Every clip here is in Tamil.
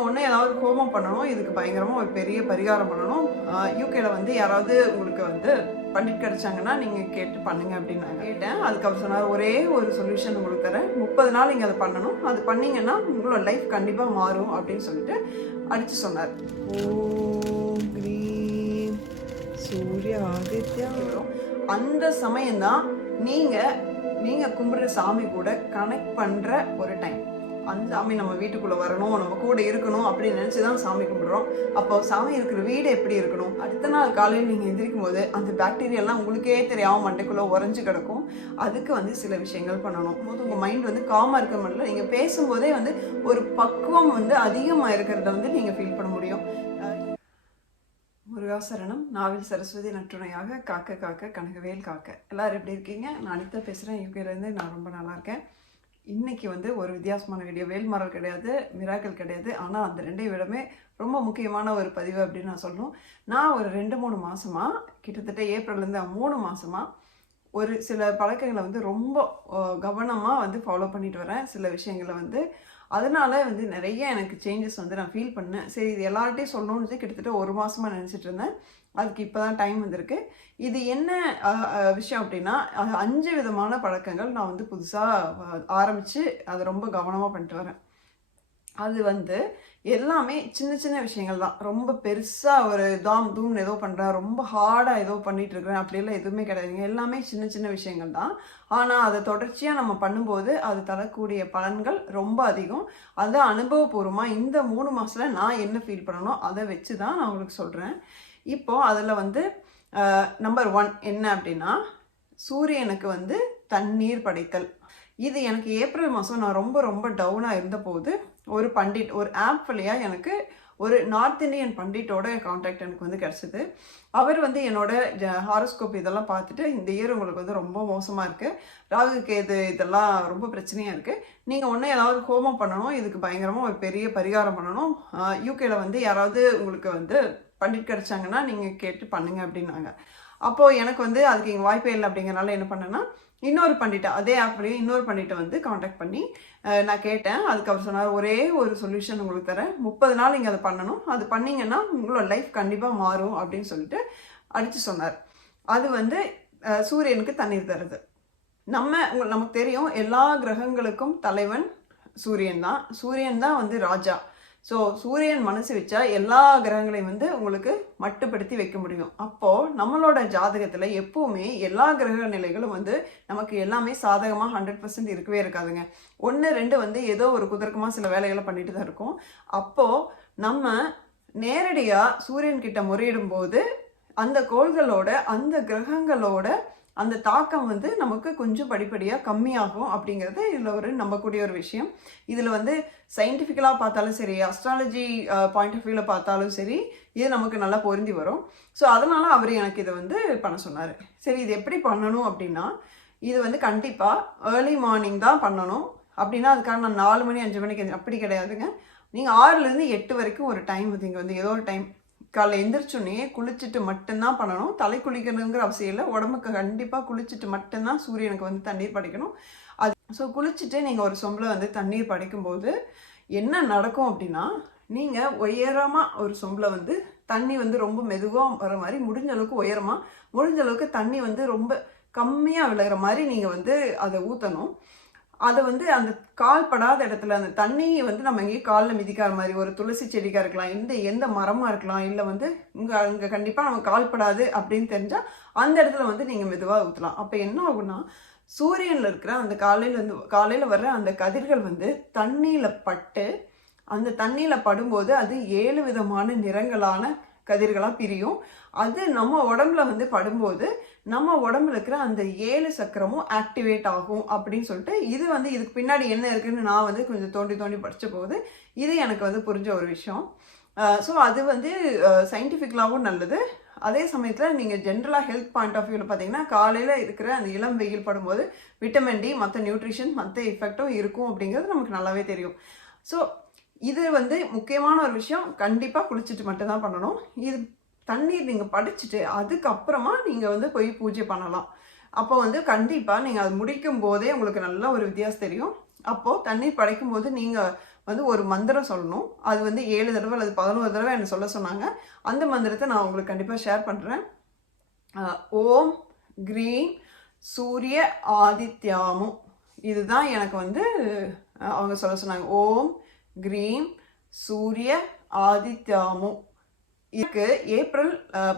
ஒன்று ஏதாவது ஹோமம் பண்ணணும். இதுக்கு பயங்கரமாக ஒரு பெரிய பரிகாரம் பண்ணணும். யூகேல வந்து யாராவது உங்களுக்கு வந்து பண்டிட் கிடைச்சாங்கன்னா நீங்கள் கேட்டு பண்ணுங்க அப்படின்னு நான் கேட்டேன். அதுக்கு அவர் சொன்னார், ஒரே ஒரு சொல்யூஷன் உங்களுக்கு தரேன், 30 நாள் நீங்கள் அதை பண்ணணும். அது பண்ணீங்கன்னா உங்களோட லைஃப் கண்டிப்பாக மாறும் அப்படின்னு சொல்லிட்டு அடித்து சொன்னார். ஓம் கிரீம் சூரிய ஆதித்யா. அந்த சமயம்தான் நீங்கள் கும்பிடுற சாமி கூட கனெக்ட் பண்ணுற ஒரு டைம். அந்த சாமி நம்ம வீட்டுக்குள்ளே வரணும், நம்ம கூட இருக்கணும் அப்படின்னு நினச்சி தான் சாமி கும்பிடுறோம். அப்போ சாமி இருக்கிற வீடு எப்படி இருக்கணும்? அடுத்த நாள் காலையில் நீங்கள் எந்திரிக்கும் போது அந்த பாக்டீரியாலாம் உங்களுக்கே தெரியாமல் மண்டைக்குள்ளே உறைஞ்சி கிடக்கும். அதுக்கு வந்து சில விஷயங்கள் பண்ணணும். போது உங்கள் மைண்ட் வந்து காமாக இருக்க முடியல. நீங்கள் பேசும்போதே வந்து ஒரு பக்குவம் வந்து அதிகமாக இருக்கிறத வந்து நீங்கள் ஃபீல் பண்ண முடியும். முருகாசரணம். நாவில் சரஸ்வதி நற்றுணையாக காக்க காக்க கனகவேல் காக்க. எல்லோரும் எப்படி இருக்கீங்க? நான் அனிதா பேசுகிறேன். யூகேலேருந்து. நான் ரொம்ப நல்லா இருக்கேன். இன்றைக்கி வந்து ஒரு வித்தியாசமான வீடியோ. வேல்மரல் கிடையாது, மிராக்கள் கிடையாது. ஆனால் அந்த ரெண்டையும் விடமே ரொம்ப முக்கியமான ஒரு பதிவு அப்படின்னு நான் சொல்லணும். நான் ஒரு 2-3 மாதமாக, கிட்டத்தட்ட ஏப்ரல்லேருந்து 3 மாதமாக ஒரு சில பழக்கங்களை வந்து ரொம்ப கவனமாக வந்து ஃபாலோ பண்ணிட்டு வரேன். சில விஷயங்களை வந்து அதனால வந்து நிறைய எனக்கு சேஞ்சஸ் வந்து நான் ஃபீல் பண்ணேன். சரி, இது எல்லார்ட்டையும் சொல்லணும்னு கிட்டத்தட்ட 1 மாதமாக நினச்சிட்டு இருந்தேன். அதுக்கு இப்போ தான் டைம் வந்திருக்கு. இது என்ன விஷயம் அப்படின்னா, 5 விதமான பழக்கங்கள் நான் வந்து புதுசாக ஆரம்பித்து அதை ரொம்ப கவனமாக பண்ணிட்டு வரேன். அது வந்து எல்லாமே சின்ன சின்ன விஷயங்கள் தான். ரொம்ப பெருசாக ஒரு தூம்னு ஏதோ பண்ணுறேன், ரொம்ப ஹார்டாக ஏதோ பண்ணிகிட்டு இருக்கிறேன் அப்படியெல்லாம் எதுவுமே கிடையாதுங்க. எல்லாமே சின்ன சின்ன விஷயங்கள் தான். ஆனால் அதை தொடர்ச்சியாக நம்ம பண்ணும்போது அது தரக்கூடிய பலன்கள் ரொம்ப அதிகம். அதை அனுபவபூர்வமாக இந்த 3 மாதத்தில் நான் என்ன ஃபீல் பண்ணணும் அதை வச்சு தான் நான் உங்களுக்கு சொல்கிறேன். இப்போது அதில் வந்து நம்பர் 1 என்ன அப்படின்னா, சூரியனுக்கு வந்து தண்ணீர் படைத்தல். இது எனக்கு ஏப்ரல் மாதம் நான் ரொம்ப ரொம்ப டவுனாக இருந்தபோது ஒரு பண்டிட், ஒரு ஆப் வழியாக எனக்கு ஒரு நார்த் இந்தியன் பண்டிட்டோட கான்டாக்ட் எனக்கு வந்து கிடச்சிது. அவர் வந்து என்னோட ஹாரோஸ்கோப் இதெல்லாம் பார்த்துட்டு, இந்த இயர் உங்களுக்கு வந்து ரொம்ப மோசமாக இருக்குது, ராகு கேது இதெல்லாம் ரொம்ப பிரச்சனையாக இருக்குது, நீங்கள் ஒன்று ஏதாவது ஹோமம் பண்ணணும், இதுக்கு பயங்கரமாக ஒரு பெரிய பரிகாரம் பண்ணணும், யூகேல வந்து யாராவது உங்களுக்கு வந்து பண்டிட் கிடச்சாங்கன்னா நீங்கள் கேட்டு பண்ணுங்க அப்படின்னாங்க. அப்போது எனக்கு வந்து அதுக்கு இங்கே வாய்ப்பே இல்லை. அப்படிங்கிறனால என்ன பண்ணேன்னா, இன்னொரு பண்டிட்டை, அதே ஆப்லேயே இன்னொரு பண்டிட்டை வந்து காண்டாக்ட் பண்ணி நான் கேட்டேன். அதுக்கு அவர் சொன்னார், ஒரே ஒரு சொல்யூஷன் உங்களுக்கு தரேன், 30 நாள் நீங்கள் அதை பண்ணணும். அது பண்ணிங்கன்னா உங்களோட லைஃப் கண்டிப்பாக மாறும் அப்படின்னு சொல்லிட்டு அடித்து சொன்னார். அது வந்து சூரியனுக்கு தண்ணீர் தருது. நமக்கு தெரியும், எல்லா கிரகங்களுக்கும் தலைவன் சூரியன் தான். சூரியன் தான் வந்து ராஜா. ஸோ சூரியன் மனசு வச்சா எல்லா கிரகங்களையும் வந்து உங்களுக்கு மட்டுப்படுத்தி வைக்க முடியும். அப்போது நம்மளோட ஜாதகத்தில் எப்போவுமே எல்லா கிரக நிலைகளும் வந்து நமக்கு எல்லாமே சாதகமாக 100% இருக்கவே இருக்காதுங்க. 1-2 வந்து ஏதோ ஒரு குதர்க்கமாக சில வேலைகளை பண்ணிட்டு தான் இருக்கும். அப்போது நம்ம நேரடியாக சூரியன்கிட்ட முறையிடும் போது அந்த கோள்களோட, அந்த கிரகங்களோட அந்த தாக்கம் வந்து நமக்கு கொஞ்சம் படிப்படியாக கம்மியாகும் அப்படிங்கிறது இதில் ஒரு நம்பக்கூடிய ஒரு விஷயம். இதில் வந்து சயின்டிஃபிக்கலாக பார்த்தாலும் சரி, அஸ்ட்ராலஜி பாயிண்ட் ஆஃப் வியூவில் பார்த்தாலும் சரி, இது நமக்கு நல்லா பொருந்தி வரும். ஸோ அதனால் அவர் எனக்கு இதை வந்து பண்ண சொன்னார். சரி, இது எப்படி பண்ணணும் அப்படின்னா, இது வந்து கண்டிப்பாக ஏர்லி மார்னிங் தான் பண்ணணும். அப்படின்னா அதுக்காக நான் 4 மணி 5 மணிக்கு அப்படி கிடையாதுங்க. நீங்கள் 6லேருந்து 8 வரைக்கும் ஒரு டைம் வந்து இங்கே வந்து ஏதோ ஒரு டைம் காலைல எந்திரிச்சோன்னே குளிச்சுட்டு மட்டும்தான் பண்ணணும். தலை குளிக்கணுங்கிற அவசியம் இல்லை. உடம்புக்கு கண்டிப்பாக குளிச்சுட்டு மட்டும்தான் சூரியனுக்கு வந்து தண்ணீர் படைக்கணும். ஸோ குளிச்சுட்டு நீங்கள் ஒரு சொம்பில் வந்து தண்ணீர் படைக்கும்போது என்ன நடக்கும் அப்படின்னா, நீங்கள் உயரமாக ஒரு சொம்பில் வந்து தண்ணி வந்து ரொம்ப மெதுவாக வர மாதிரி, முடிஞ்ச அளவுக்கு உயரமாக, முடிஞ்ச அளவுக்கு தண்ணி வந்து ரொம்ப கம்மியாக விழுகிற மாதிரி நீங்கள் வந்து அதை ஊற்றணும். அதை வந்து அந்த கால் படாத இடத்துல அந்த தண்ணியை வந்து நம்ம எங்கேயும் காலில் மிதிக்கிற மாதிரி, ஒரு துளசி செடிக்காக இருக்கலாம், எந்த மரமாக இருக்கலாம், இல்லை வந்து இங்கே கண்டிப்பாக நம்ம கால் படாது அப்படின்னு தெரிஞ்சால் அந்த இடத்துல வந்து நீங்கள் மெதுவாக ஊற்றலாம். அப்போ என்ன ஆகுன்னா, சூரியனில் இருக்கிற அந்த காலையில் வர்ற அந்த கதிர்கள் வந்து தண்ணியில் பட்டு, அந்த தண்ணியில் படும்போது அது 7 விதமான நிறங்களான கதிர்களாக பிரியும். அது நம்ம உடம்புல வந்து படும்போது நம்ம உடம்புல இருக்கிற அந்த 7 சக்கரமும் ஆக்டிவேட் ஆகும் அப்படின்னு சொல்லிட்டு, இது வந்து இதுக்கு பின்னாடி என்ன இருக்குன்னு நான் வந்து கொஞ்சம் தோண்டி படித்த போது இது எனக்கு வந்து புரிஞ்ச ஒரு விஷயம். ஸோ அது வந்து சயின்டிஃபிக்கலாகவும் நல்லது. அதே சமயத்தில் நீங்கள் ஜென்ரலாக ஹெல்த் பாயிண்ட் ஆஃப் வியூவில் பார்த்தீங்கன்னா, காலையில் இருக்கிற அந்த இளம் வெயில் படும்போது விட்டமின் டி, மற்ற நியூட்ரிஷன், மற்ற எஃபெக்டும் இருக்கும் அப்படிங்கிறது நமக்கு நல்லாவே தெரியும். ஸோ இது வந்து முக்கியமான ஒரு விஷயம். கண்டிப்பாக குளிச்சுட்டு மட்டும்தான் பண்ணணும். இது தண்ணீர் நீங்கள் படிச்சுட்டு அதுக்கப்புறமா நீங்கள் வந்து போய் பூஜை பண்ணலாம். அப்போ வந்து கண்டிப்பாக நீங்கள் அது முடிக்கும் போதே உங்களுக்கு நல்ல ஒரு வித்தியாசம் தெரியும். அப்போது தண்ணீர் படைக்கும் போது நீங்கள் வந்து ஒரு மந்திரம் சொல்லணும். அது வந்து 7 தடவை அல்லது 11 தடவை என்ன சொல்ல சொன்னாங்க. அந்த மந்திரத்தை நான் உங்களுக்கு கண்டிப்பாக ஷேர் பண்ணுறேன். ஓம் க்ரீம் சூரிய ஆதித்யாமு, இதுதான் எனக்கு வந்து அவங்க சொல்ல சொன்னாங்க. ஓம் க்ரீம் சூரிய ஆதித்யாமு. இதுக்கு ஏப்ரல்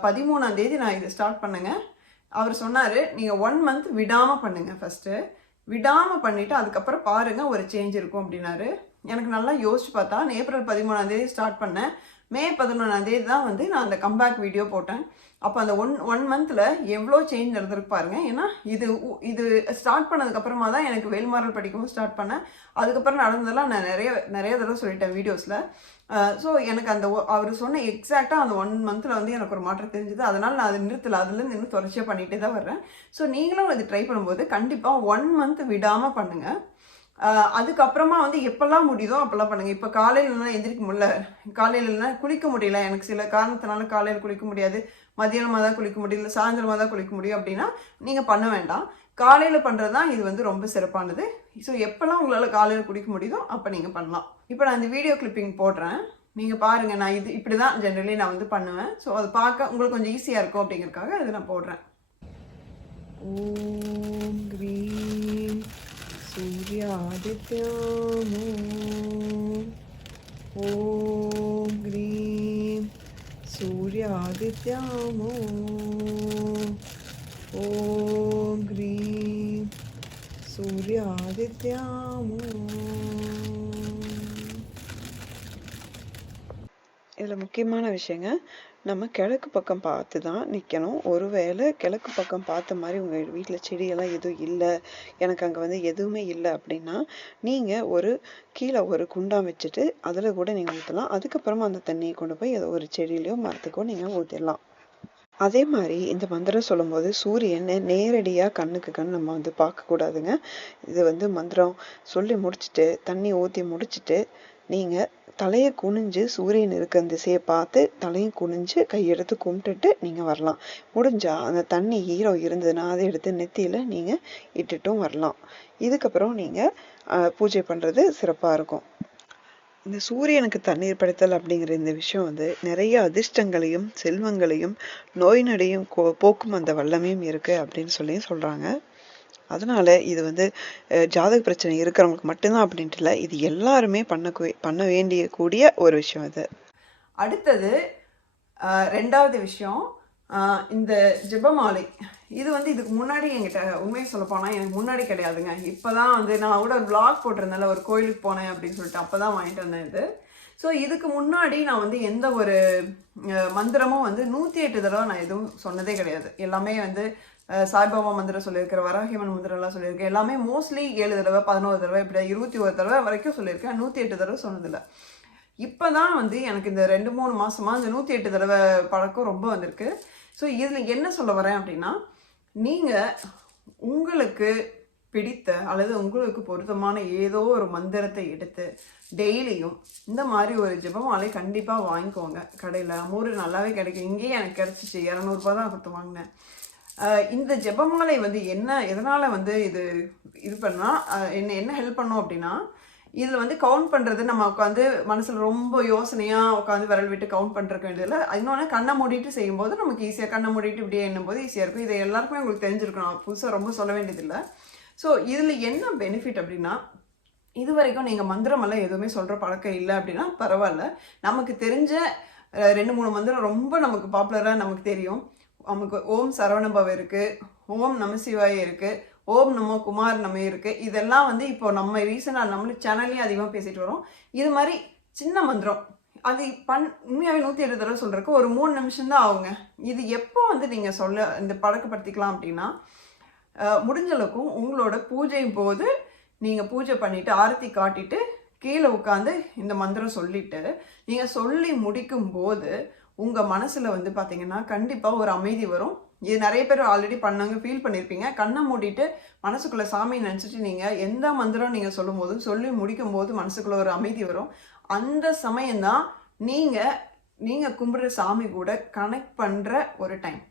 13ஆம் தேதி நான் இதை ஸ்டார்ட் பண்ணுங்க. அவர் சொன்னார், நீங்கள் 1 மந்த் விடாமல் பண்ணுங்கள். ஃபஸ்ட்டு விடாமல் பண்ணிவிட்டு அதுக்கப்புறம் பாருங்கள் ஒரு சேஞ்ச் இருக்கும் அப்படின்னாரு. எனக்கு நல்லா யோசிச்சு பார்த்தா நான் ஏப்ரல் 13ஆம் தேதி ஸ்டார்ட் பண்ணேன். மே 11ஆம் தேதி தான் வந்து நான் அந்த கம்பேக் வீடியோ போட்டேன். அப்போ அந்த ஒன் மந்தில் எவ்வளோ சேஞ்ச் நடந்திருக்கு பாருங்க. ஏன்னா இது ஸ்டார்ட் பண்ணதுக்கப்புறமா தான் எனக்கு வேல்மாறல் படிக்கவும் ஸ்டார்ட் பண்ணேன். அதுக்கப்புறம் நடந்ததெல்லாம் நான் நிறைய தடவை சொல்லிட்டேன் வீடியோஸில். ஸோ எனக்கு அந்த அவர் சொன்ன எக்ஸாக்டாக அந்த 1 மந்தில் வந்து எனக்கு ஒரு மாற்றம் தெரிஞ்சுது. அதனால் நான் அதை நிறுத்தலை, அதுலேருந்து இன்னும் தொடர்ச்சியாக பண்ணிகிட்டே தான் வர்றேன். ஸோ நீங்களும் இது ட்ரை பண்ணும்போது கண்டிப்பாக 1 மந்த் விடாமல் பண்ணுங்கள். அதுக்கப்புறமா வந்து எப்போல்லாம் முடியுதோ அப்போல்லாம் பண்ணுங்கள். இப்போ காலையிலலாம் எந்திரிக்க முடியல, காலையிலலாம் குளிக்க முடியல, எனக்கு சில காரணத்தினால காலையில் குளிக்க முடியாது, மதியானமாக தான் குளிக்க முடியல, சாயந்தரமாக தான் குளிக்க முடியும் அப்படின்னா நீங்கள் பண்ண வேண்டாம். காலையில் பண்ணுறது தான் இது வந்து ரொம்ப சிறப்பானது. ஸோ எப்போல்லாம் உங்களால் காலையில் குளிக்க முடியுதோ அப்போ நீங்கள் பண்ணலாம். இப்போ நான் இந்த வீடியோ கிளிப்பிங் போடுறேன், நீங்கள் பாருங்கள். நான் இப்படி தான் ஜென்ரலி நான் வந்து பண்ணுவேன். ஸோ அது பார்க்க உங்களுக்கு கொஞ்சம் ஈஸியாக இருக்கும் அப்படிங்கிறதுக்காக இது நான் போடுறேன். ஓம் க்ரீம் சூர்யாதித்யாமு, ஓம் க்ரீம் சூர்யாதித்யாமு, ஓம் க்ரீம் சூர்யாதித்யாமு. இதில் முக்கியமான விஷயங்க, நம்ம கிழக்கு பக்கம் பார்த்து தான் நிற்கணும். ஒருவேளை கிழக்கு பக்கம் பார்த்த மாதிரி உங்கள் வீட்டில் செடியெல்லாம் எதுவும் இல்லை, எனக்கு அங்கே வந்து எதுவுமே இல்லை அப்படின்னா நீங்கள் கீழே ஒரு குண்டான் வச்சுட்டு அதில் கூட நீங்கள் ஊற்றலாம். அதுக்கப்புறமா அந்த தண்ணியை கொண்டு போய் ஏதோ ஒரு செடியிலையோ மரத்துக்கோ நீங்கள் ஊற்றிடலாம். அதே மாதிரி இந்த மந்திரம் சொல்லும்போது சூரியனை நேரடியாக கண்ணுக்கு கண் நம்ம வந்து பார்க்கக்கூடாதுங்க. இது வந்து மந்திரம் சொல்லி முடிச்சுட்டு தண்ணி ஊற்றி முடிச்சுட்டு நீங்கள் தலையை குனிஞ்சு சூரியன் இருக்க திசையை பார்த்து தலையும் குனிஞ்சு கையெடுத்து கும்பிட்டுட்டு நீங்கள் வரலாம். முடிஞ்சால் அந்த தண்ணி ஈரம் இருந்ததுன்னா அதை எடுத்து நெத்தியில் நீங்கள் இட்டுட்டும் வரலாம். இதுக்கப்புறம் நீங்கள் பூஜை பண்ணுறது சிறப்பாக இருக்கும். இந்த சூரியனுக்கு தண்ணீர் படைத்தல் அப்படிங்கிற இந்த விஷயம் வந்து நிறைய அதிர்ஷ்டங்களையும் செல்வங்களையும் நோய் நொடியும் போக்கும் அந்த வல்லமையும் இருக்குது அப்படின்னு சொல்கிறாங்க. அதனால இது வந்து ஜாதக பிரச்சனை இருக்கிறவங்களுக்கு மட்டும்தான் அப்படின்ட்டு இல்லை, இது எல்லாருமே பண்ண வேண்டிய கூடிய ஒரு விஷயம் இது. அடுத்தது 2வது விஷயம், இந்த ஜெபமாலை. இது வந்து இதுக்கு முன்னாடி என்கிட்ட உண்மையை சொல்ல போனால் எனக்கு முன்னாடி கிடையாதுங்க. இப்போ தான் வந்து நான் கூட ஒரு vlog போட்டிருந்தேன்ல, ஒரு கோயிலுக்கு போனேன் அப்படின்னு சொல்லிட்டு, அப்போ தான் வாங்கிட்டு வந்தேன் இது. ஸோ இதுக்கு முன்னாடி நான் வந்து எந்த ஒரு மந்திரமும் வந்து 108 தடவை நான் எதுவும் சொன்னதே கிடையாது. எல்லாமே வந்து சாய்பாபா மந்திரம் சொல்லியிருக்கேன், வராகியம்மன் மந்திரம்லாம் சொல்லியிருக்கேன். எல்லாமே மோஸ்ட்லி 7 தடவை 11 தடவை இப்படி 21 தடவை வரைக்கும் சொல்லியிருக்கேன். 108 தடவை சொன்னதில்லை. இப்போ தான் வந்து எனக்கு இந்த 2-3 மாதமாக இந்த 108 தடவை பழக்கம் ரொம்ப வந்திருக்கு. ஸோ இதில் என்ன சொல்ல வரேன் அப்படின்னா, நீங்கள் உங்களுக்கு பிடித்த அல்லது உங்களுக்கு பொருத்தமான ஏதோ ஒரு மந்திரத்தை எடுத்து டெய்லியும் இந்த மாதிரி ஒரு ஜெபமாலை கண்டிப்பாக வாங்கிக்கோங்க. கடையில் மோர் நல்லாவே கிடைக்கும். இங்கேயே எனக்கு கிடச்சிச்சு, 200 ரூபா தான் கொடுத்து வாங்கினேன். இந்த ஜெபமாலை வந்து எதனால் வந்து இது பண்ணால் என்ன ஹெல்ப் பண்ணும் அப்படின்னா, இதில் வந்து கவுண்ட் பண்ணுறது நம்ம உட்காந்து மனசில் ரொம்ப யோசனையாக உட்காந்து விரல் விட்டு கவுண்ட் பண்ணுறக்க வேண்டியதில்லை. இன்னொன்று கண்ணை மூடிட்டு செய்யும்போது நமக்கு ஈஸியாக, கண்ணை மூடிட்டு இப்படியே எண்ணும்போது ஈஸியாக இருக்கும். இதை எல்லாருக்குமே உங்களுக்கு தெரிஞ்சிருக்கணும், புதுசாக ரொம்ப சொல்ல வேண்டியதில்லை. ஸோ இதில் என்ன பெனிஃபிட் அப்படின்னா, இது வரைக்கும் நீங்கள் மந்திரமெல்லாம் எதுவுமே சொல்கிற பழக்கம் இல்லை அப்படின்னா பரவாயில்ல. நமக்கு தெரிஞ்ச 2-3 மந்திரம் ரொம்ப நமக்கு பாப்புலராக நமக்கு தெரியும். நமக்கு ஓம் சரவணபவ இருக்குது, ஓம் நமசிவாய இருக்குது, ஓம் நமோ குமார் நம்ம இருக்குது. இதெல்லாம் வந்து இப்போ நம்ம ரீசனாக நம்மளுக்கு சேனல்லையும் அதிகமாக பேசிட்டு வரோம். இது மாதிரி சின்ன மந்திரம் அது உண்மையாகவே 108 தடவை சொல்கிறதுக்கு ஒரு 3 நிமிஷம் தான் ஆகுங்க. இது எப்போ வந்து நீங்கள் இந்த பழக்கப்படுத்திக்கலாம் அப்படின்னா, முடிஞ்ச அளவுக்கும் உங்களோட பூஜையும் போது நீங்கள் பூஜை பண்ணிவிட்டு ஆரத்தி காட்டிட்டு கீழே உட்காந்து இந்த மந்திரம் சொல்லிவிட்டு நீங்கள் சொல்லி முடிக்கும் போது உங்கள் மனசில் வந்து பார்த்தீங்கன்னா கண்டிப்பாக ஒரு அமைதி வரும். இது நிறைய பேர் ஆல்ரெடி பண்ணாங்க, ஃபீல் பண்ணியிருப்பீங்க. கண்ணை மூடிட்டு மனசுக்குள்ளே சாமி நினச்சிட்டு நீங்கள் எந்த மந்திரம் நீங்கள் சொல்லும் போதும் சொல்லி முடிக்கும் போது மனசுக்குள்ளே ஒரு அமைதி வரும். அந்த சமயம்தான் நீங்கள் கும்பிட்ற சாமி கூட கனெக்ட் பண்ணுற ஒரு டைம்,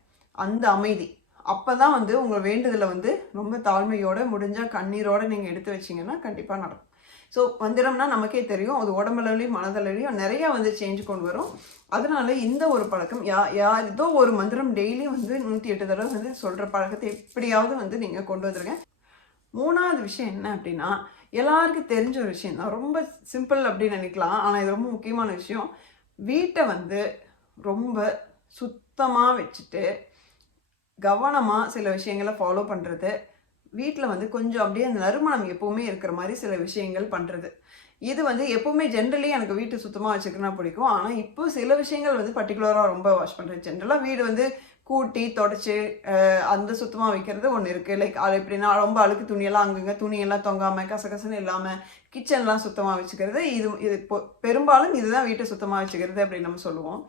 அந்த அமைதி. அப்போ தான் வந்து உங்கள் வேண்டுதலை வந்து ரொம்ப தாழ்மையோடு முடிஞ்சால் கண்ணீரோடு நீங்கள் எடுத்து வச்சிங்கன்னா கண்டிப்பாக நடக்கும். ஸோ மந்திரம்னா நமக்கே தெரியும், அது உடம்புலையும் மனதளவுலையும் நிறையா வந்து சேஞ்ச் கொண்டு வரும். அதனால இந்த ஒரு பழக்கம் ஏதோ ஒரு மந்திரம் டெய்லியும் வந்து 108 தடவை வந்து சொல்கிற பழக்கத்தை எப்படியாவது வந்து நீங்கள் கொண்டு வந்துருங்க. 3வது விஷயம் என்ன அப்படின்னா, எல்லாருக்கும் தெரிஞ்ச ஒரு விஷயம் தான், ரொம்ப சிம்பிள் அப்படின்னு நினைக்கலாம், ஆனால் இது ரொம்ப முக்கியமான விஷயம். வீட்டை வந்து ரொம்ப சுத்தமாக வச்சுட்டு கவனமாக சில விஷயங்களை ஃபாலோ பண்ணுறது, வீட்டில் வந்து கொஞ்சம் அப்படியே அந்த நறுமணம் எப்போவுமே இருக்கிற மாதிரி சில விஷயங்கள் பண்ணுறது. இது வந்து எப்போவுமே ஜென்ரலி எனக்கு வீட்டு சுத்தமாக வச்சுக்கிறனா பிடிக்கும். ஆனால் இப்போ சில விஷயங்கள் வந்து பர்டிகுலராக ரொம்ப வாஷ் பண்ணுறேன். ஜென்ரலாக வீடு வந்து கூட்டி தொடச்சி அந்த சுத்தமாக வைக்கிறது ஒன்று இருக்குது. லைக் அது எப்படின்னா ரொம்ப அழுக்கு துணியெல்லாம் அங்கங்கே துணியெல்லாம் தொங்காமல் கசகசன்னு இல்லாமல் கிச்சன்லாம் சுத்தமாக வச்சுக்கிறது. இது பெரும்பாலும் இதுதான் வீட்டை சுத்தமாக வச்சுக்கிறது அப்படின்னு நம்ம சொல்லுவோம்.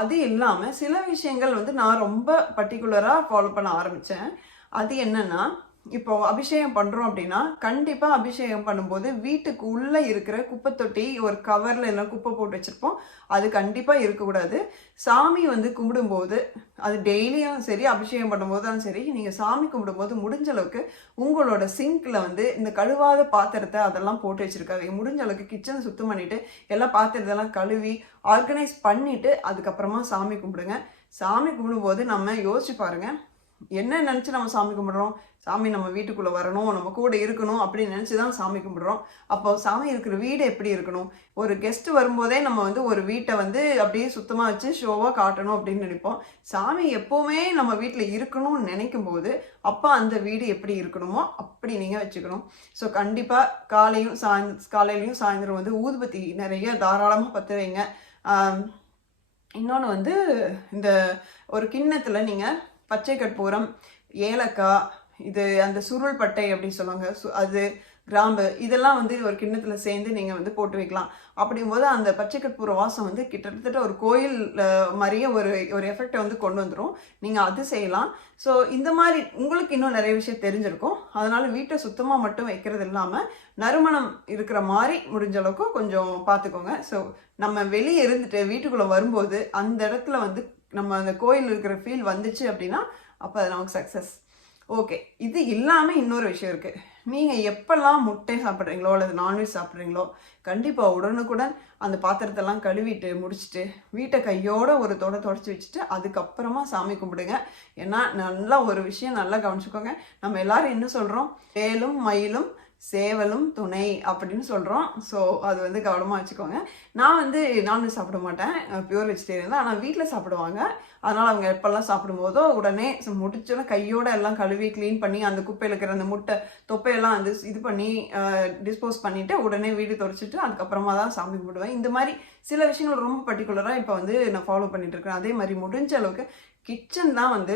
அது இல்லாமல் சில விஷயங்கள் வந்து நான் ரொம்ப பர்டிகுலராக ஃபாலோ பண்ண ஆரம்பித்தேன். அது என்னென்னா, இப்போ அபிஷேகம் பண்ணுறோம் அப்படின்னா கண்டிப்பாக அபிஷேகம் பண்ணும்போது வீட்டுக்கு உள்ளே இருக்கிற குப்பை தொட்டி ஒரு கவரில் எல்லாம் குப்பை போட்டு வச்சுருப்போம், அது கண்டிப்பாக இருக்கக்கூடாது. சாமி வந்து கும்பிடும்போது அது டெய்லியும் சரி, அபிஷேகம் பண்ணும்போதும் சரி, நீங்கள் சாமி கும்பிடும்போது முடிஞ்ச அளவுக்கு உங்களோட சிங்கில் வந்து இந்த கழுவாத பாத்திரத்தை அதெல்லாம் போட்டு வச்சுருக்காங்க. முடிஞ்ச அளவுக்கு கிச்சனை சுத்தம் பண்ணிவிட்டு எல்லா பாத்திரத்தெல்லாம் கழுவி ஆர்கனைஸ் பண்ணிவிட்டு அதுக்கப்புறமா சாமி கும்பிடுங்க. சாமி கும்பிடும்போது நம்ம யோசிச்சு பாருங்கள், என்ன நினச்சி நம்ம சாமி கும்பிட்றோம்? சாமி நம்ம வீட்டுக்குள்ளே வரணும், நம்ம கூட இருக்கணும் அப்படின்னு நினச்சி தான் சாமி கும்பிட்றோம். அப்போ சாமி இருக்கிற வீடு எப்படி இருக்கணும்? ஒரு கெஸ்ட்டு வரும்போதே நம்ம வந்து ஒரு வீட்டை வந்து அப்படியே சுத்தமாக வச்சு ஷோவாக காட்டணும் அப்படின்னு நினைப்போம். சாமி எப்போவுமே நம்ம வீட்டில் இருக்கணும்னு நினைக்கும் போது அப்போ அந்த வீடு எப்படி இருக்கணுமோ அப்படி நீங்கள் வச்சுக்கணும். ஸோ கண்டிப்பாக காலையிலையும் சாயந்தரம் வந்து ஊதுபத்தி நிறைய தாராளமாக பற்ற வைங்க. இன்னொன்று வந்து இந்த ஒரு கிண்ணத்தில் நீங்கள் பச்சை கற்பூரம், ஏலக்காய், இது அந்த சுருள் பட்டை அப்படின்னு சொல்லுவாங்க, அது கிராம்பு, இதெல்லாம் வந்து ஒரு கிண்ணத்தில் சேர்ந்து நீங்கள் வந்து போட்டு வைக்கலாம். அப்படிங்கும்போது அந்த பச்சை கற்பூர வாசம் வந்து கிட்டத்தட்ட ஒரு கோயில் மாதிரியே ஒரு எஃபெக்டை வந்து கொண்டு வந்துடும். நீங்கள் அது செய்யலாம். ஸோ இந்த மாதிரி உங்களுக்கு இன்னும் நிறைய விஷயம் தெரிஞ்சிருக்கும். அதனால் வீட்டை சுத்தமாக மட்டும் வைக்கிறது இல்லாமல் நறுமணம் இருக்கிற மாதிரி முடிஞ்ச அளவுக்கு கொஞ்சம் பார்த்துக்கோங்க. ஸோ நம்ம வெளியே இருந்துட்டு வீட்டுக்குள்ளே வரும்போது அந்த இடத்துல வந்து நம்ம அந்த கோயில் இருக்கிற ஃபீல் வந்துச்சு அப்படின்னா அப்போ அது நமக்கு சக்ஸஸ். ஓகே, இது இல்லாமல் இன்னொரு விஷயம் இருக்குது. நீங்கள் எப்போல்லாம் முட்டை சாப்பிட்றீங்களோ அல்லது நான்வெஜ் சாப்பிட்றீங்களோ கண்டிப்பாக உடனுக்குடன் அந்த பாத்திரத்தெல்லாம் கழுவிட்டு முடிச்சுட்டு வீட்டை கையோட ஒரு தொடச்சி வச்சுட்டு அதுக்கப்புறமா சாமி கும்பிடுங்க. ஏன்னா நல்லா ஒரு விஷயம் நல்லா கவனிச்சுக்கோங்க, நம்ம எல்லாரும் என்ன சொல்கிறோம், வேலும் மயிலும் சேவலும் துணை அப்படின்னு சொல்கிறோம். ஸோ அது வந்து கவனமாக வச்சுக்கோங்க. நான் வந்து நான்வெஜ் சாப்பிட மாட்டேன், பியூர் வெஜிடேரியன் தான். ஆனால் வீட்டில் சாப்பிடுவாங்க. அதனால் அவங்க எப்போல்லாம் சாப்பிடும்போதோ உடனே முடிச்சோன்னா கையோடு எல்லாம் கழுவி க்ளீன் பண்ணி அந்த குப்பையில் இருக்கிற அந்த முட்டை தொப்பையெல்லாம் வந்து இது பண்ணி டிஸ்போஸ் பண்ணிவிட்டு உடனே வீடு துடைச்சிட்டு அதுக்கப்புறமா தான் சாமி கும்பிடுவேன். இந்த மாதிரி சில விஷயங்கள் ரொம்ப பர்டிகுலராக இப்போ வந்து நான் ஃபாலோ பண்ணிகிட்ருக்கேன். அதே மாதிரி முடிஞ்ச அளவுக்கு கிச்சன் தான் வந்து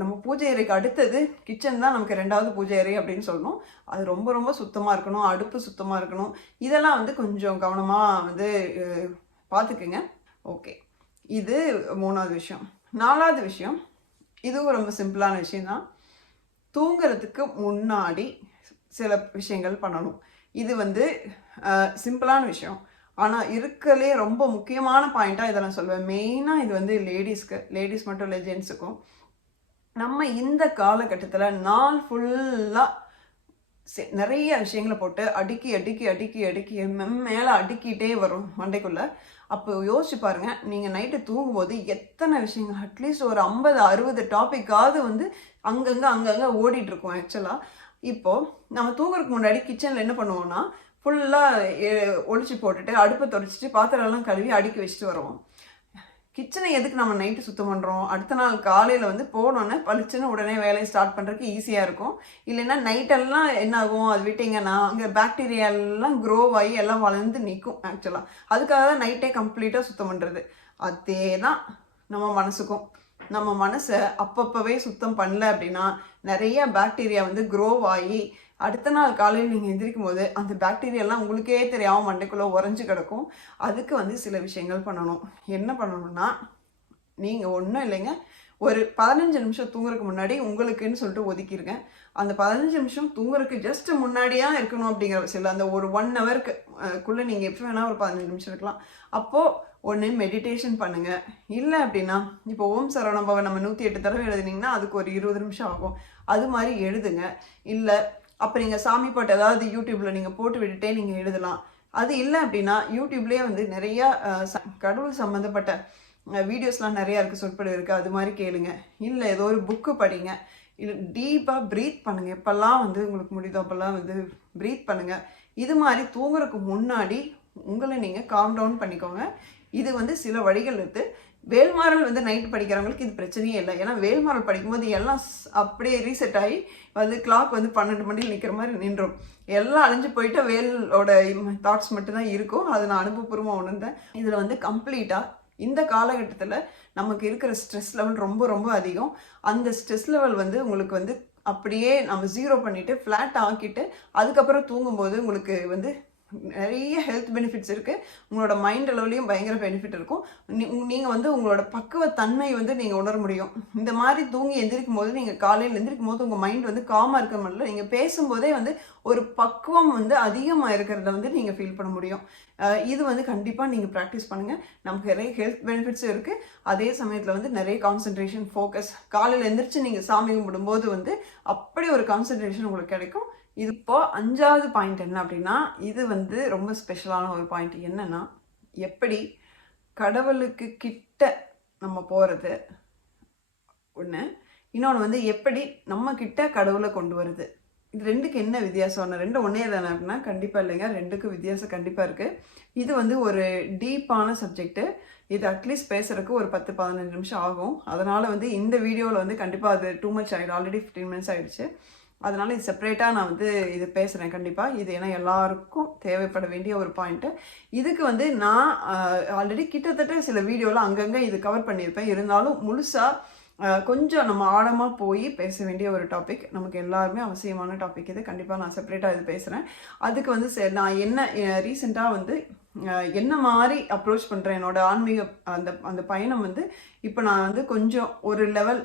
நம்ம பூஜை அறைக்கு அடுத்தது கிச்சன் தான் நமக்கு 2வது பூஜை அறை அப்படின்னு சொல்லணும். அது ரொம்ப ரொம்ப சுத்தமாக இருக்கணும், அடுப்பு சுத்தமாக இருக்கணும். இதெல்லாம் வந்து கொஞ்சம் கவனமாக வந்து பார்த்துக்குங்க. ஓகே, இது 3வது விஷயம். 4வது விஷயம், இதுவும் ரொம்ப சிம்பிளான விஷயம்தான். தூங்குறதுக்கு முன்னாடி சில விஷயங்கள் பண்ணணும். இது வந்து சிம்பிளான விஷயம், ஆனால் இருக்கலே ரொம்ப முக்கியமான பாயிண்ட்டாக இதை நான் சொல்லுவேன். மெயினாக இது வந்து லேடிஸ் மட்டும் இல்லை, ஜென்ஸுக்கும். நம்ம இந்த காலகட்டத்தில் நாள் ஃபுல்லாக நிறைய விஷயங்களை போட்டு அடுக்கி அடுக்கி அடுக்கி அடுக்கி மேலே அடுக்கிட்டே வரும் மண்டைக்குள்ளே. அப்போ யோசிச்சு பாருங்கள், நீங்கள் நைட்டு தூங்கும்போது எத்தனை விஷயங்கள், அட்லீஸ்ட் ஒரு 50-60 டாப்பிக்காவது வந்து அங்கங்கே ஓடிட்டுருக்கோம். ஆக்சுவலாக இப்போது நம்ம தூங்குறதுக்கு முன்னாடி கிச்சனில் என்ன பண்ணுவோன்னா ஃபுல்லாக ஒழிச்சு போட்டுட்டு அடுப்பை துடைச்சிட்டு பாத்திரம்லாம் கழுவி அடுக்கி வச்சுட்டு வருவோம். கிச்சனை எதுக்கு நம்ம நைட்டு சுத்தம் பண்ணுறோம்? அடுத்த நாள் காலையில் வந்து போனோன்னே பளிச்சுன்னு உடனே வேலையை ஸ்டார்ட் பண்ணுறதுக்கு ஈஸியாக இருக்கும். இல்லைன்னா நைட்டெல்லாம் என்ன ஆகும், அது விட்டிங்கன்னா அங்கே பாக்டீரியாலாம் க்ரோ ஆகி எல்லாம் வளர்ந்து நிற்கும். ஆக்சுவலாக அதுக்காக தான் நைட்டே கம்ப்ளீட்டாக சுத்தம் பண்ணுறது. அதே தான் நம்ம மனசுக்கும். நம்ம மனசை அப்பப்போவே சுத்தம் பண்ணல அப்படின்னா நிறைய பாக்டீரியா வந்து க்ரோ ஆகி அடுத்த நாள் காலையில் நீங்கள் எந்திரிக்கும் போது அந்த பாக்டீரியாலாம் உங்களுக்கே தெரியாமல் மண்டைக்குள்ளே உறைஞ்சி கிடக்கும். அதுக்கு வந்து சில விஷயங்கள் பண்ணணும். என்ன பண்ணணும்னா, நீங்கள் ஒன்றும் இல்லைங்க, ஒரு 15 நிமிஷம் தூங்குறதுக்கு முன்னாடி உங்களுக்குன்னு சொல்லிட்டு ஒதுக்கிடுங்க. அந்த 15 நிமிஷம் தூங்குறதுக்கு ஜஸ்ட் முன்னாடியாக இருக்கணும் அப்படிங்கிற விஷயம் இல்லை. அந்த ஒரு 1 ஹவருக்குள்ளே நீங்கள் எப்போ வேணால் ஒரு 15 நிமிஷம் இருக்கலாம். அப்போது ஒன்று மெடிடேஷன் பண்ணுங்கள். இல்லை அப்படின்னா இப்போ ஓம் சரவணபவன் நம்ம 108 தடவை எழுதுனீங்கன்னா அதுக்கு ஒரு 20 நிமிஷம் ஆகும். அது மாதிரி எழுதுங்க. இல்லை அப்போ நீங்கள் சாமி பாட்டு ஏதாவது யூடியூப்பில் நீங்கள் போட்டு விட்டுட்டே நீங்கள் எழுதலாம். அது இல்லை அப்படின்னா யூடியூப்லேயே வந்து நிறையா கடவுள் சம்மந்தப்பட்ட வீடியோஸ்லாம் நிறையா இருக்குது, சொற்பொழிவு இருக்குது, அது மாதிரி கேளுங்க. இல்லை ஏதோ ஒரு புக்கு படிங்க. இல்லை டீப்பாக ப்ரீத் பண்ணுங்கள். எப்போல்லாம் வந்து உங்களுக்கு முடியுதோ அப்போல்லாம் வந்து ப்ரீத் பண்ணுங்கள். இது மாதிரி தூங்குறதுக்கு முன்னாடி உங்களை நீங்கள் காம் டவுன் பண்ணிக்கோங்க. இது வந்து சில வழிகள் இருக்குது. வேல்மாறல் வந்து நைட்டு படிக்கிறவங்களுக்கு இது பிரச்சனையே இல்லை. ஏன்னா வேல்மாறல் படிக்கும்போது எல்லாம் அப்படியே ரீசெட் ஆகி வந்து கிளாக் வந்து 12 மணியில் நிற்கிற மாதிரி நின்றும். எல்லாம் அழிஞ்சு போயிட்டு வேலோட தாட்ஸ் மட்டும்தான் இருக்கும். அதை நான் அனுபவபூர்வமாக உணர்ந்தேன். இதில் வந்து கம்ப்ளீட்டாக இந்த காலகட்டத்தில் நமக்கு இருக்கிற ஸ்ட்ரெஸ் லெவல் ரொம்ப ரொம்ப அதிகம். அந்த ஸ்ட்ரெஸ் லெவல் வந்து உங்களுக்கு வந்து அப்படியே நம்ம ஜீரோ பண்ணிவிட்டு ஃப்ளாட் ஆக்கிட்டு அதுக்கப்புறம் தூங்கும்போது உங்களுக்கு வந்து நிறைய ஹெல்த் பெனிஃபிட்ஸ் இருக்குது. உங்களோட மைண்ட் அளவுலேயும் பயங்கர பெனிஃபிட் இருக்கும். நீங்கள் வந்து உங்களோட பக்குவத்தன்மை வந்து நீங்கள் உணர முடியும். இந்த மாதிரி தூங்கி எந்திரிக்கும் போது நீங்கள் காலையில் எந்திரிக்கும் போது உங்கள் மைண்ட் வந்து காமாக இருக்க முடியல. நீங்கள் பேசும்போதே வந்து ஒரு பக்குவம் வந்து அதிகமாக இருக்கிறத வந்து நீங்கள் ஃபீல் பண்ண முடியும். இது வந்து கண்டிப்பாக நீங்கள் ப்ராக்டிஸ் பண்ணுங்கள். நமக்கு நிறைய ஹெல்த் பெனிஃபிட்ஸும் இருக்குது. அதே சமயத்தில் வந்து நிறைய கான்சன்ட்ரேஷன், ஃபோக்கஸ். காலையில் எந்திரிச்சு நீங்கள் சாமி கும்பிடும்போது வந்து அப்படி ஒரு கான்சன்ட்ரேஷன் உங்களுக்கு கிடைக்கும். இது இப்போ 5வது பாயிண்ட் என்ன அப்படின்னா, இது வந்து ரொம்ப ஸ்பெஷலான ஒரு பாயிண்ட். என்னன்னா, எப்படி கடவுளுக்கு கிட்ட நம்ம போகிறது ஒன்று, இன்னொன்று வந்து எப்படி நம்ம கிட்ட கடவுளை கொண்டு வருது. இது ரெண்டுக்கு என்ன வித்தியாசம்? ரெண்டும் ஒன்றே தானே அப்படின்னா கண்டிப்பாக இல்லைங்க. ரெண்டுக்கும் வித்தியாசம் கண்டிப்பாக இருக்குது. இது வந்து ஒரு டீப்பான சப்ஜெக்ட்டு. இது அட்லீஸ்ட் பேசுகிறதுக்கு ஒரு 10-15 நிமிஷம் ஆகும். அதனால் வந்து இந்த வீடியோவில் வந்து கண்டிப்பாக அது டூ மச் ஆகிடும். ஆல்ரெடி 15 மினிட்ஸ் ஆகிடுச்சு. அதனால் இது செப்பரேட்டாக நான் வந்து இது பேசுகிறேன் கண்டிப்பாக. இது ஏன்னா எல்லாருக்கும் தேவைப்பட வேண்டிய ஒரு பாயிண்ட்டு. இதுக்கு வந்து நான் ஆல்ரெடி கிட்டத்தட்ட சில வீடியோவில் அங்கங்கே இது கவர் பண்ணியிருப்பேன். இருந்தாலும் முழுசாக கொஞ்சம் நம்ம ஆழமாக போய் பேச வேண்டிய ஒரு டாபிக். நமக்கு எல்லாருமே அவசியமான டாபிக் இது. கண்டிப்பாக நான் செப்பரேட்டாக இது பேசுகிறேன். அதுக்கு வந்து நான் என்ன ரீசெண்டாக வந்து என்ன மாதிரி அப்ரோச் பண்ணுறேன் என்னோட ஆன்மீக அந்த பயணம் வந்து இப்போ நான் வந்து கொஞ்சம் ஒரு லெவல்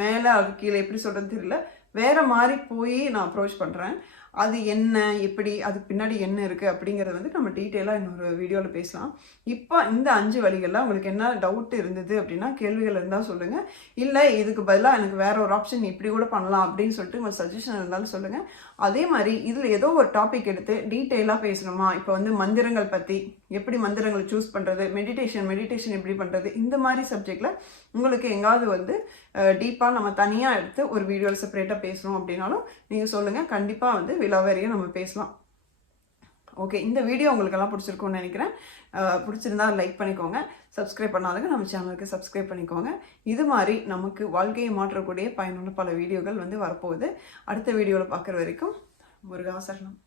மேலே கீழே எப்படி சொல்கிறது தெரியல, வேறு மாதிரி போய் நான் அப்ரோச் பண்ணுறேன். அது என்ன, எப்படி, அதுக்கு பின்னாடி என்ன இருக்குது அப்படிங்கிறத வந்து நம்ம டீட்டெயிலாக இன்னொரு வீடியோவில் பேசலாம். இப்போ இந்த 5 வழிகளில் உங்களுக்கு என்ன டவுட் இருந்தது அப்படின்னா கேள்விகள் இருந்தால் சொல்லுங்கள். இல்லை இதுக்கு பதிலாக எனக்கு வேற ஒரு ஆப்ஷன் இப்படி கூட பண்ணலாம் அப்படின்னு சொல்லிட்டு உங்கள் சஜஷன் இருந்தாலும் சொல்லுங்கள். அதே மாதிரி இதில் ஏதோ ஒரு டாபிக் எடுத்து டீட்டெயிலாக பேசணுமா, இப்போ வந்து மந்திரங்கள் பற்றி, எப்படி மந்திரங்களை சூஸ் பண்ணுறது, மெடிடேஷன் எப்படி பண்ணுறது, இந்த மாதிரி சப்ஜெக்டில் உங்களுக்கு எங்காவது வந்து டீப்பாக நம்ம தனியாக எடுத்து ஒரு வீடியோவில் செப்பரேட்டாக பேசணும் அப்படின்னாலும் நீங்கள் சொல்லுங்கள். கண்டிப்பாக வந்து விலாவரியாக நம்ம பேசலாம். ஓகே, இந்த வீடியோ உங்களுக்கெல்லாம் பிடிச்சிருக்கும்னு நினைக்கிறேன். பிடிச்சிருந்தா லைக் பண்ணிக்கோங்க. சப்ஸ்கிரைப் பண்ணாதவங்க நம்ம சேனலுக்கு சப்ஸ்கிரைப் பண்ணிக்கோங்க. இது மாதிரி நமக்கு வாழ்க்கையை மாற்றக்கூடிய பயனுள்ள பல வீடியோக்கள் வந்து வரப்போகுது. அடுத்த வீடியோவில் பார்க்குற வரைக்கும் முருகா சரணம்.